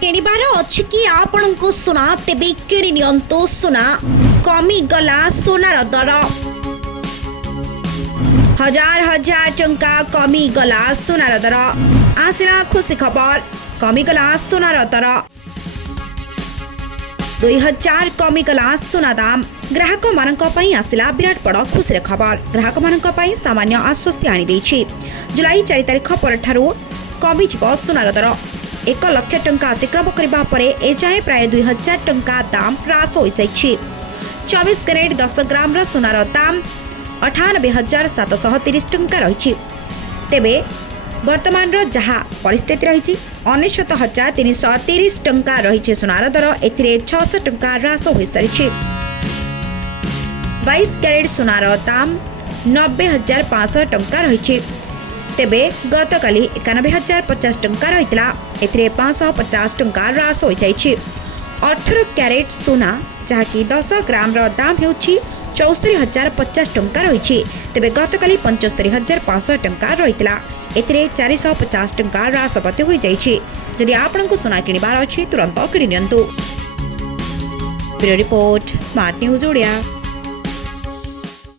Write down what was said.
କିଣିବାର ଅଛି କି ଆପଣଙ୍କୁ ସୁନା ତେବେ କିଣି ନିଅନ୍ତୁ ସୁନା କମିଗଲା ସୁନାର ଦର हजार हजार टंका कमिगला सुनार दर आसिला खुशी खबर कमिगला सुनार दर 2000 कमिगला सुना दाम ग्राहक मानक पई आसिला विराट बड़ खुशी खबर ग्राहक मानक पई सामान्य आश्वस्ति आनी देछि जुलाई 4 तारिख परठारु कमि जिवो सुनार दर 1 लाख टंका अतिक्रम करबा परे एजाए प्राय 2000 टंका दाम ह्रास होई जाइछि 24 कैरेट 10 ग्राम रो सुनार दाम 98,730 टंका रही तेबे वर्तमान जहा परिस्थिति रही 99,330 टंका रही सुनार दर ए 600 टंका ह्रास हो सारी 22 कैरेट सुनार दाम 90,500 टंका रही तेबे गतकाली 91,050 टंका रही ए 550 टंका ह्रास हो जाइए 18 कैरेट सुना जहाँकि 10 ग्राम दाम हो 64,050 टंका रही तेबे गतकाली 75,500 टंका रही ए 450 टंका ह्रास हो जाइए जदि आपको सुना किणवार अच्छी तुरंत किणी नियंतु। Bureau report smart news Odia.